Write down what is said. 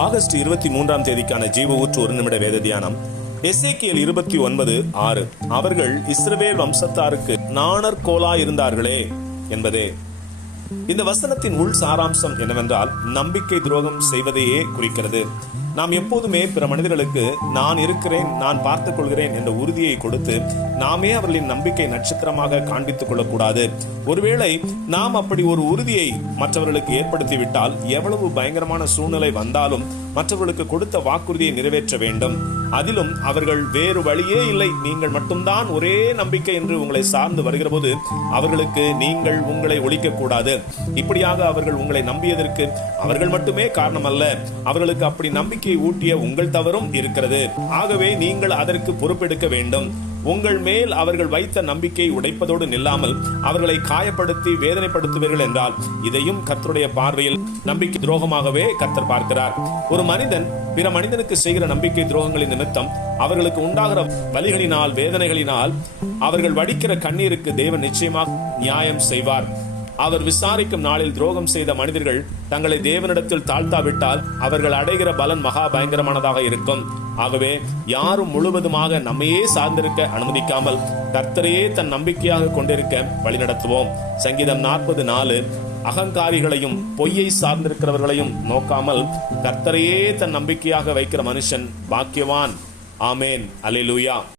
August 23ஆம் தேதிக்கான ஜீவ ஊற்று ஒரு நிமிட வேத தியானம். எசேக்கியேல் 29:6. அவர்கள் இஸ்ரவேல் வம்சத்தாருக்கு நாணற்கோலா இருந்தார்களே என்பதே. இந்த வசனத்தின் உள் சாராம்சம் என்னவென்றால், நம்பிக்கை துரோகம் செய்வதையே குறிக்கிறது. நாம் எப்போதுமே பிற மனிதர்களுக்கு நான் இருக்கிறேன், நான் பார்த்துக் கொள்கிறேன் என்ற உறுதியை கொடுத்து நாமே அவர்களின் நம்பிக்கை நட்சத்திரமாக காண்பித்துக் கொள்ளக்கூடாது. ஒருவேளை நாம் அப்படி ஒரு உறுதியை மற்றவர்களுக்கு ஏற்படுத்திவிட்டால், எவ்வளவு பயங்கரமான சூழ்நிலை வந்தாலும் மற்றவர்களுக்கு கொடுத்த வாக்குறுதியை நிறைவேற்ற வேண்டும். அதிலும் அவர்கள் வேறு வழியே இல்லை, நீங்கள் மட்டும்தான் ஒரே நம்பிக்கை என்று உங்களை சார்ந்து வருகிற போது அவர்களுக்கு நீங்கள் உங்களை ஒழிக்க கூடாது. இப்படியாக அவர்கள் உங்களை நம்பியதற்கு அவர்கள் மட்டுமே காரணம் அல்ல, அவர்களுக்கு அப்படி நம்பிக்கையை ஊட்டிய உங்கள் தவறும் இருக்கிறது. ஆகவே நீங்கள் அதற்கு பொறுப்பெடுக்க வேண்டும். உங்கள் மேல் அவர்கள் வைத்த நம்பிக்கையை உடைப்பதோடு நில்லாமல் அவர்களை காயப்படுத்தி வேதனைப்படுத்துவீர்கள் என்றால், இதையும் கர்த்தருடைய பார்வையில் நம்பிக்கை துரோகமாகவே கர்த்தர் பார்க்கிறார். ஒரு மனிதன் பிற மனிதனுக்கு செய்கிற நம்பிக்கை துரோகங்களின் நிமித்தம் அவர்களுக்கு உண்டாகிற வலிகளினால், வேதனைகளினால் அவர்கள் வடிக்கிற கண்ணீருக்கு தேவன் நிச்சயமாக நியாயம் செய்வார். அவர் விசாரிக்கும் நாளில் துரோகம் செய்த மனிதர்கள் தங்களை தேவனிடத்தில் தாழ்த்தாவிட்டால் அவர்கள் அடைகிற பலன் மகா பயங்கரமானதாக இருக்கும். ஆகவே யாரும் முழுவதுமாக நம்மையே சார்ந்திருக்க அனுமதிக்காமல் கர்த்தரையே தன் நம்பிக்கையாக கொண்டிருக்க வழிநடத்துவோம். சங்கீதம் 40:4. அகங்காரிகளையும் பொய்யை சார்ந்திருக்கிறவர்களையும் நோக்காமல் கர்த்தரையே தன் நம்பிக்கையாக வைக்கிற மனுஷன் பாக்கியவான். ஆமேன். அல்லேலூயா.